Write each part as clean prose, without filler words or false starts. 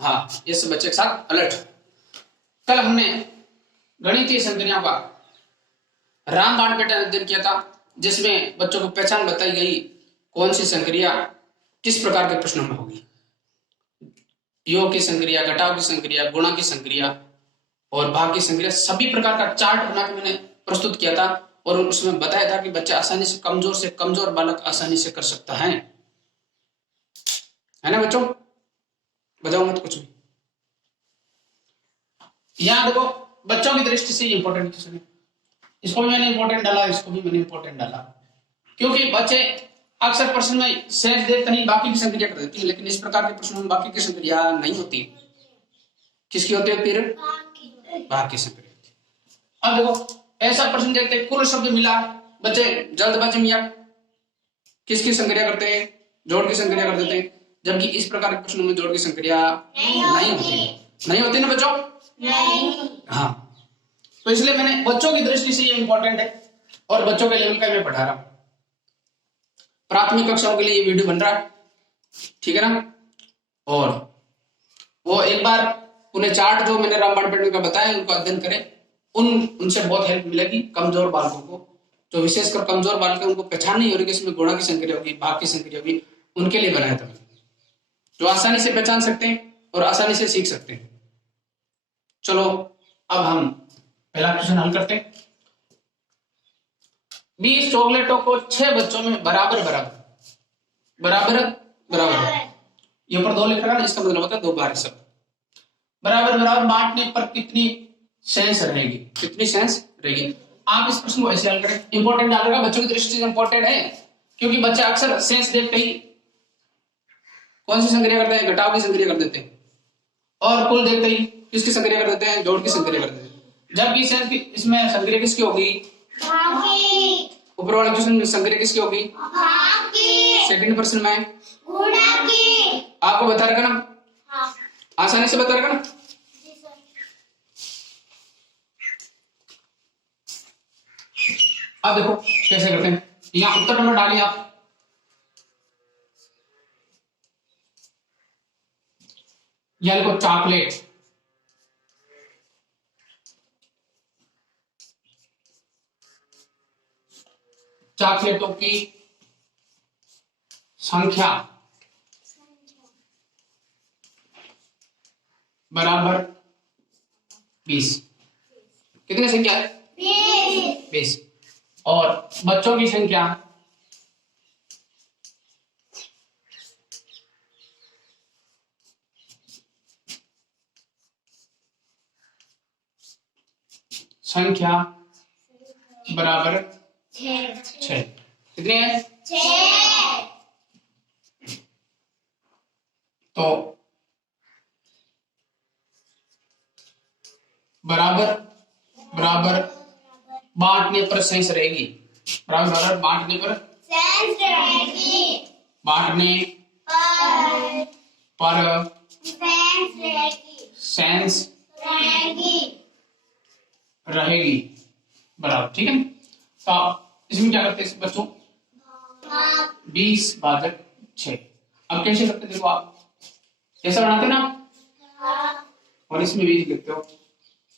हाँ, ये सब बच्चे के साथ अलर्ट। कल हमने गणितीय संक्रियाओं का रामबाण पैटर्न अध्ययन किया था, जिसमें बच्चों को पहचान बताई गई कौन सी संक्रिया किस प्रकार के प्रश्नों में होगी। योग की संक्रिया, घटाव की संक्रिया, गुणा की संक्रिया और भाग की संक्रिया, सभी प्रकार का चार्ट बना के मैंने प्रस्तुत किया था और उसमें बताया था कि बच्चा आसानी से कमजोर बालक आसानी से कर सकता है ना बच्चों? बजाओ मत कुछ भी। यहां देखो, बच्चों की दृष्टि से इंपॉर्टेंट क्वेश्चन है। इसको भी मैंने इंपॉर्टेंट डाला, इसको भी मैंने इंपॉर्टेंट डाला, क्योंकि बच्चे अक्सर प्रश्न में सहज देते नहीं, बाकी की संक्रिया कर देती है, लेकिन इस प्रकार के प्रश्नों में बाकी की संक्रिया नहीं होती। किसकी होती है फिर? भाग की संक्रिया। अब देखो, ऐसा प्रश्न देखते हैं, कुल शब्द मिला, बच्चे जल्दबाजी में या किसकी संक्रिया करते हैं? जोड़ की संक्रिया कर देते हैं, जबकि इस प्रकार के प्रश्नों में जोड़ की संक्रिया नहीं होती ना बच्चों? नहीं। हाँ, तो इसलिए मैंने बच्चों की दृष्टि से ये इंपॉर्टेंट है और बच्चों के लेवल का मैं पढ़ा रहा हूं। प्राथमिक कक्षाओं के लिए ये वीडियो बन रहा है, ठीक है ना? और वो एक बार उन्हें चार्ट जो मैंने रामबाण पैटर्न का बताया उनको अध्ययन करें, उनसे बहुत हेल्प मिलेगी। कमजोर बालकों को, जो विशेषकर कमजोर बालक है, उनको पहचान नहीं हो रही कि इसमें गुणा की संक्रिया होगी, भाग की संक्रिया होगी, उनके लिए बनाया था, जो आसानी से पहचान सकते हैं और आसानी से सीख सकते हैं। चलो अब हम पहला क्वेश्चन हल करते हैं। 20 चॉकलेटों को 6 बच्चों में बराबर ये ऊपर 2 लिख रखा है, इसका मतलब होता है 2 बार सब बराबर बांटने पर कितनी सेंस रहेगी? कितनी सेंस रहेगी? आप इस प्रश्न को ऐसे हल करें। इंपॉर्टेंट डालेगा, बच्चों की दृष्टि से इंपॉर्टेंट है, क्योंकि बच्चे अक्सर सेंस देखते ही कौन सी संक्रिया करते हैं? घटाव की संक्रिया कर देते हैं, और कुल देखते ही किसकी संक्रिया कर देते हैं? जोड़ की संक्रिया कर देते हैं। जबकि सेंस की इसमें संक्रिया किसकी होगी? ऊपर वाले क्वेश्चन में संक्रिया किसकी होगी? सेकंड प्रश्न में आपको बता रखा ना? हाँ। आसानी से बता रखा ना? अब देखो कैसे करते हैं। यहां उत्तर नंबर डालिए आप। यह लिखो चॉकलेट, चॉकलेटों की संख्या बराबर 20। कितनी संख्या है? 20। और बच्चों की संख्या बराबर 6। कितनी है? 6। तो बराबर बांटने पर सेंस रहेगी। बराबर बांटने पर सेंस रहेगी। बांटने पर सेंस रहेगी। बराबर, ठीक है। तो इसमें क्या करते हैं बच्चों? 20 भाजक 6। अब कैसे करते देखो, आप कैसा बनाते ना, और इसमें 20 लिखते हो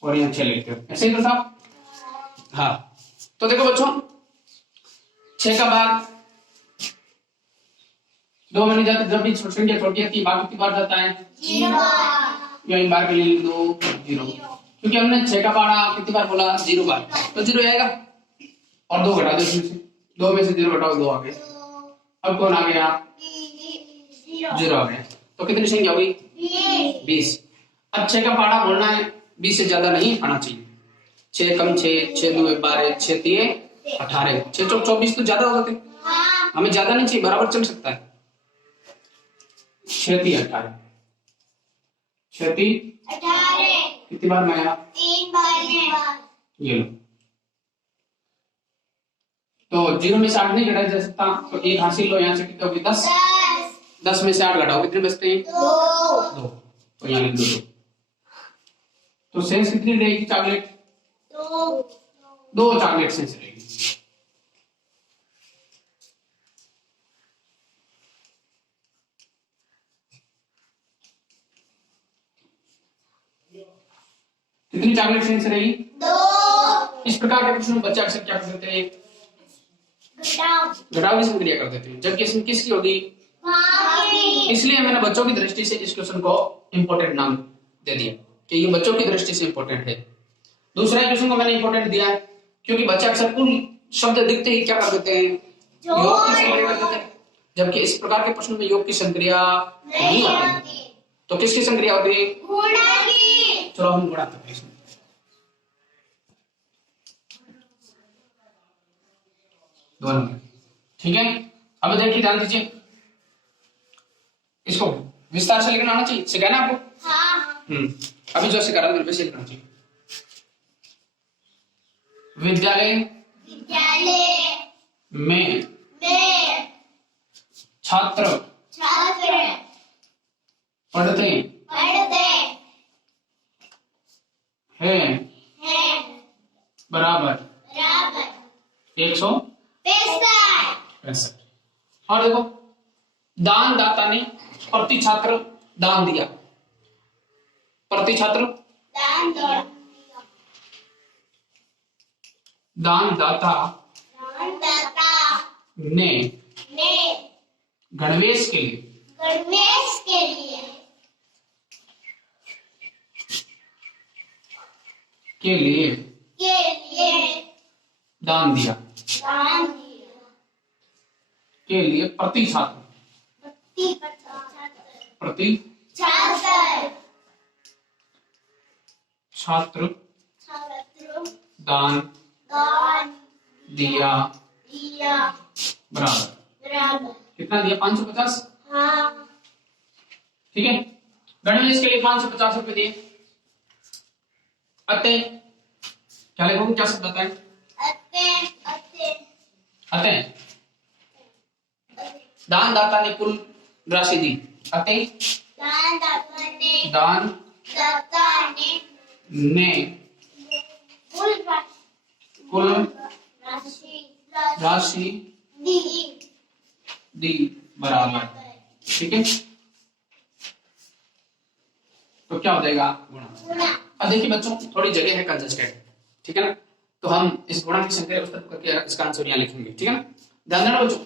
और यहाँ 6 लिखते हो, ऐसे ही करता। हाँ, तो देखो बच्चों, 6 का भाग 2 में नहीं जाते, जब भी संख्या छोटी आती है भाग कितनी बार जाता है? 0 बार के लिए लिख दो 0, क्योंकि हमने 6 का पहाड़ा कितनी बार बोला? 0 बार, तो 0 आएगा। और 2 घटा दो इसमें से, 2 में से 0 घटाओ 2 आ गए। अब कौन आ गया? 0 आ गया। तो कितनी संख्या होगी? 20। अब 6 का पहाड़ा बोलना है, 20 से ज्यादा नहीं आना चाहिए। 6 कम 6, 6 2 12, 6 3 18, 6 चौक 24 तो ज्यादा हो जाते, हमें ज्यादा नहीं चाहिए, बराबर चल सकता है। 6 3 18, 6 3 18, कितनी बार में आया? 3 बार। ये लो, तो 0 में से 8 नहीं घटाया जा सकता, तो 1 हासिल लो, यहाँ से कितने होगी? 10। 10 में से 8 घटाओ, कितने बचते हैं? 2। तो यहाँ लिख दो। तो सेंस कितनी रहेगी चॉकलेट? 2 चॉकलेट सेंस रहेगी। कितनी चॉकलेट की आंसर रहेगी? 2। इस प्रकार के प्रश्न में बच्चे अक्सर क्या कर देते हैं? घटाव की संक्रिया कर देते हैं, जबकि इसमें किसकी होगी? इसलिए मैंने बच्चों की दृष्टि से इस क्वेश्चन को इंपॉर्टेंट नाम दे दिया कि ये बच्चों की दृष्टि से इंपॉर्टेंट है। दूसरा क्वेश्चन को मैंने इंपॉर्टेंट दिया है क्योंकि बच्चे अक्सर कुल शब्द दिखते ही क्या कर देते हैं? योग की संक्रिया कर देते हैं, जबकि इस प्रकार के प्रश्न में योग की संक्रिया नहीं होती। तो किसकी संक्रिया होती है? गुणा की। चलो हम गुणा करते हैं इसमें। दोनों में ठीक है। अब देखिए ध्यान दीजिए, इसको विस्तार से लिखना आना चाहिए, सिखाना आपको। हाँ। अभी जो सिखा रहा था वैसे लिखना चाहिए। विद्यालय में छात्र पढ़ते हैं बराबर 165। और देखो, दान दाता ने प्रति छात्र दान दिया, प्रति छात्र दान दाता ने गणवेश के लिए दान दिया, के लिए प्रति छात्र दान दिया बराबर कितना दिया? 550। ठीक है, गणवेश के लिए 550 रुपए दिए। अतः क्या लिखोगे? क्या शब्द आता है? अतः दान दाता ने कुल राशि दी। अतः दान ने कुल राशि दी बराबर। ठीक है, तो क्या हो जाएगा? गुणा। अब देखिए बच्चों, थोड़ी जगह है कंजस्टेड, ठीक है ना, तो हम इस गुणा की संख्या उस तरफ करके इसका आंसर यहाँ लिखेंगे। ठीक है ना, ध्यान देना बच्चों,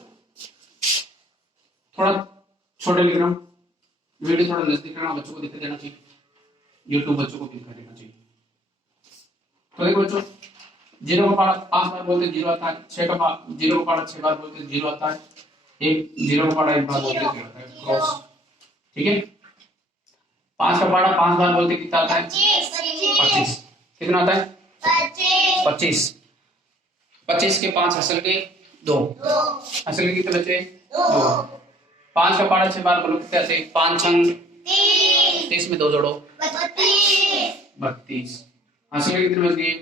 थोड़ा छोटे लिख रहा हूँ, वीडियो थोड़ा नजदीक रखना, बच्चों को दिखाई देना चाहिए, यूट्यूब बच्चों को दिखाई देना चाहिए। तो देखो बच्चों, 0 का पारा 5 बार बोलते 0 आता है, 6 का 0 का पारा 6 बार बोलते 0 आता है, 0 का पारा 1 बार बोलते 0 आता है, क्रॉस। ठीक है, 5 का पारा 5 बार बोलते कितना आता है? 25। कितना आता है? 25। 25 के 5 हसल के 2, हसल के कितने बचे? 2। 5 का पारा 6 बार बोलो कितने आते? 5 छंग 30 में 2 जोड़ो 32। हसल के कितने बच गए?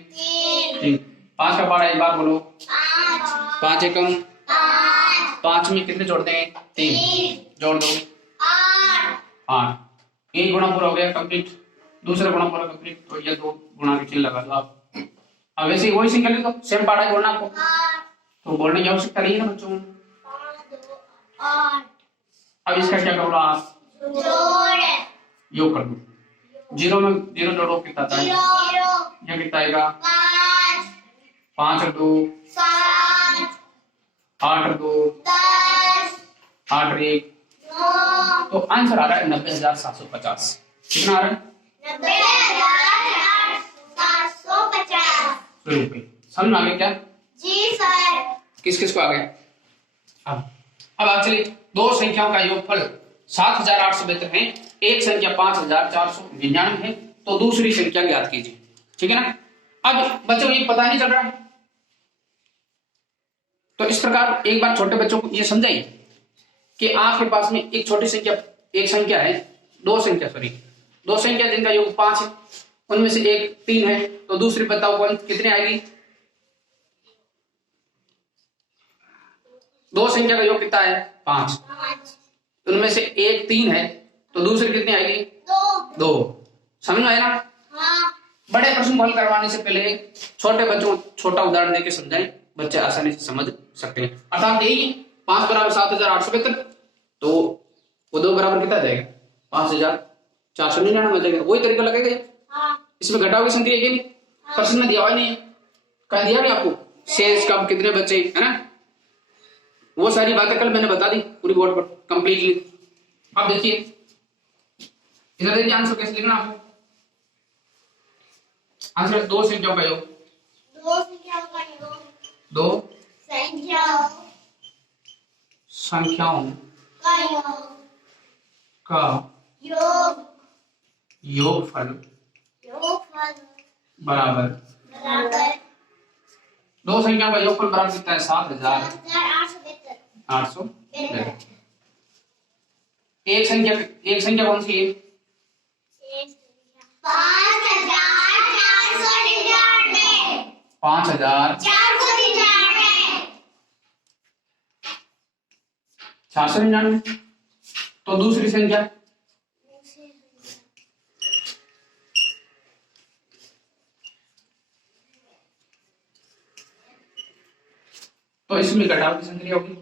3। 5 का पारा 1 बार बोलो 5 एकम 5 में कितने जोड़ दें? 3 जोड़ दो 8। एक गुणा पूरा हो गया कंप्लीट, दूसरा गुणा पूरा कंप्लीट, तो ये 2 गुणा के चिन्ह लगा दो आप। अब वैसे वही संख्या लिख दो, सेम पारा बोलना आपको, तो बोलने की आवश्यकता नहीं है ना बच्चों। अब इसका क्या करोगे आप? योग कर दो। 0 में 0 जोड़ो कितना आता है? यह कितना आएगा? 5 और 2 8 और 2 8 और 1, तो आंसर आ रहा है 90,750। कितना आ रहा है? 90,750 रुपए। समझ में आ गया क्या? जी सर। किस किस को आ गया? अब आप चलिए, दो संख्याओं का योगफल 7,872 है, एक संख्या 5,499 है, तो दूसरी संख्या ज्ञात कीजिए। ठीक है ना। अब बच्चों ये पता नहीं चल रहा है, तो इस प्रकार एक बार छोटे बच्चों को ये समझाइए कि आपके पास में एक छोटी संख्या, एक संख्या है, दो संख्या जिनका योग 5 है, उनमें से एक 3 है, तो दूसरी बताओ कौन कितने आएगी? दो संख्या का योग कितना है? 5। उनमें से एक 3 है, तो दूसरी कितनी आएगी? 2। समझ में आया ना? हाँ। बड़े प्रश्न को हल करवाने से पहले छोटे बच्चों को छोटा उदाहरण देकर समझाएं, बच्चे आसानी से समझ सकते हैं। अर्थात यही 5 बराबर 7,872, तो वो 2 बराबर कितना जाएगा? 5,499 जाएगा। वही तरीका लगेगा। हाँ। इसमें घटाव की संख्या है नहीं, प्रश्न में दिया हुआ नहीं है, कहा दिया भी आपको शेष कब कितने बचे, है ना। वो सारी बातें कल मैंने बता दी पूरी बोर्ड पर कंप्लीटली। अब देखिए इधर देखिए आंसर कैसे लिखना आपको। आंसर दो संख्याओं का योग, दो संख्याओं का योग, दो संख्याओं संख्याओं का योग, का योग, योगफल योगफल बराबर, बराबर दो संख्याओं का योगफल बराबर कितना है 7,872। 7,872। एक संख्या कौन सी है? 5,499। 5,499। तो दूसरी संख्या तो इसमें घटाव की संख्या होगी,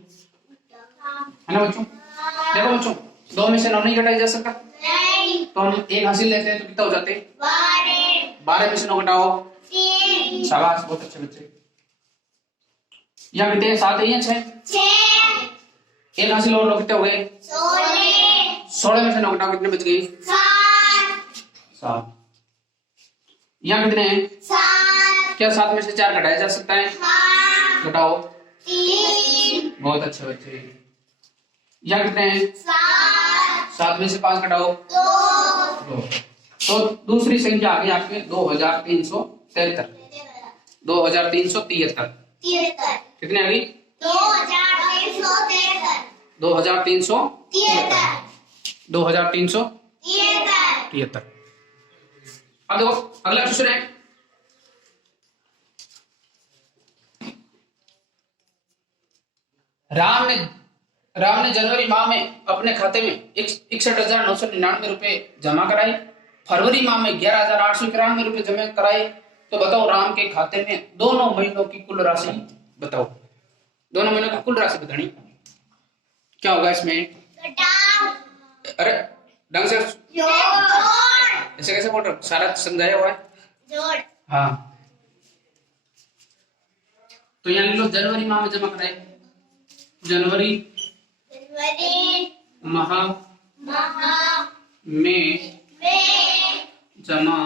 है ना बच्चों। देखो बच्चों, दो में से 9 नहीं घटाई जा सकता, नहीं, तो हम एक हासिल लेते हैं तो कितना हो जाते हैं 12, 12 में से 9 घटाओ 3, शाबाश, बहुत अच्छे बच्चे। यहाँ कितने हैं 7 है 6, 6, एक हासिल और लो कितने हो गए 16, 16 में से 9 घटाओ कितने बच गए 7, 7। यहाँ कितने हैं 7, क्या 7 में से 4 घटाया जा सकता है, हाँ, घटाओ 3, बहुत अच्छे बच्चे। यहाँ कितने हैं 7, 7 में से 5 घटाओ 2, 2। तो दूसरी संख्या आ गई आपके 2373, 2373 कितने आ गई 2373, 2373। अब देखो अगला क्वेश्चन है, राम ने जनवरी माह में अपने खाते में 61,999 रुपए जमा कराए, फरवरी माह में 11,891 रुपए जमा कराए। तो बताओ राम के खाते में दोनों महीनों की कुल राशि बताओ, दोनों महीनों की कुल राशि बतानी क्या होगा इसमें। अरे ढंग से ऐसे कैसे बोल रहे हो, सारा समझाया हुआ है। हाँ तो यहाँ ले लो जनवरी माह में जमा कराए, जनवरी माह में जमा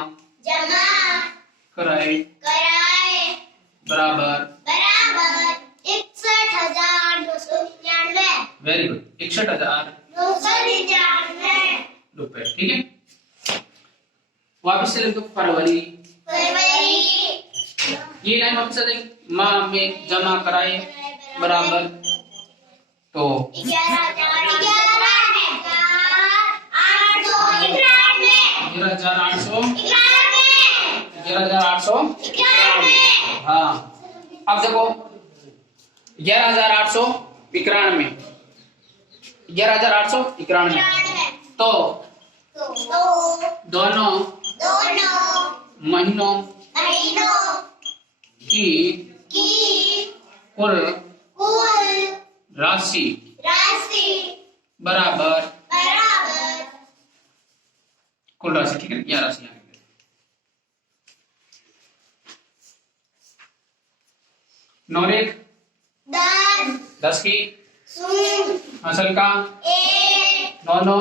कराए बराबर 61,299 वेरी गुड 61,000 रुपए। ठीक है, वापिस से लिख दो फरवरी, ये लाइन वापस आ जाएगी, माह में जमा कराए बराबर तो 11,800 हाँ। अब देखो 11,891 तो दोनों महीनों की कुल राशि बराबर कुल राशि। ठीक है, यह राशि 9 रेख 10 की असल का 9 9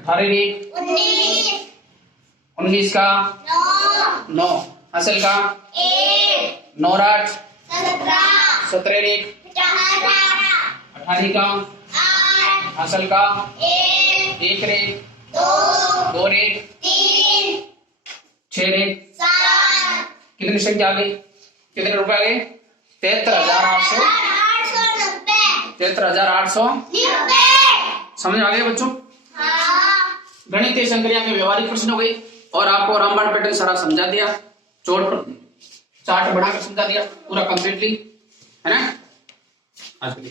18 रेख 19 का 9 असल का 9 8 17 रेख 18 का असल का 1 रेख 2 रेख 6 रेख कितनी संख्या आ गई, कितने रुपए आ गए 73,800। समझ आ गया बच्चों। गणितीय संक्रिया में व्यवहारिक प्रश्न हो गई और आपको रामबाण पैटर्न सारा समझा दिया, चार्ट बनाकर समझा दिया पूरा कंप्लीटली, है ना। आज के लिए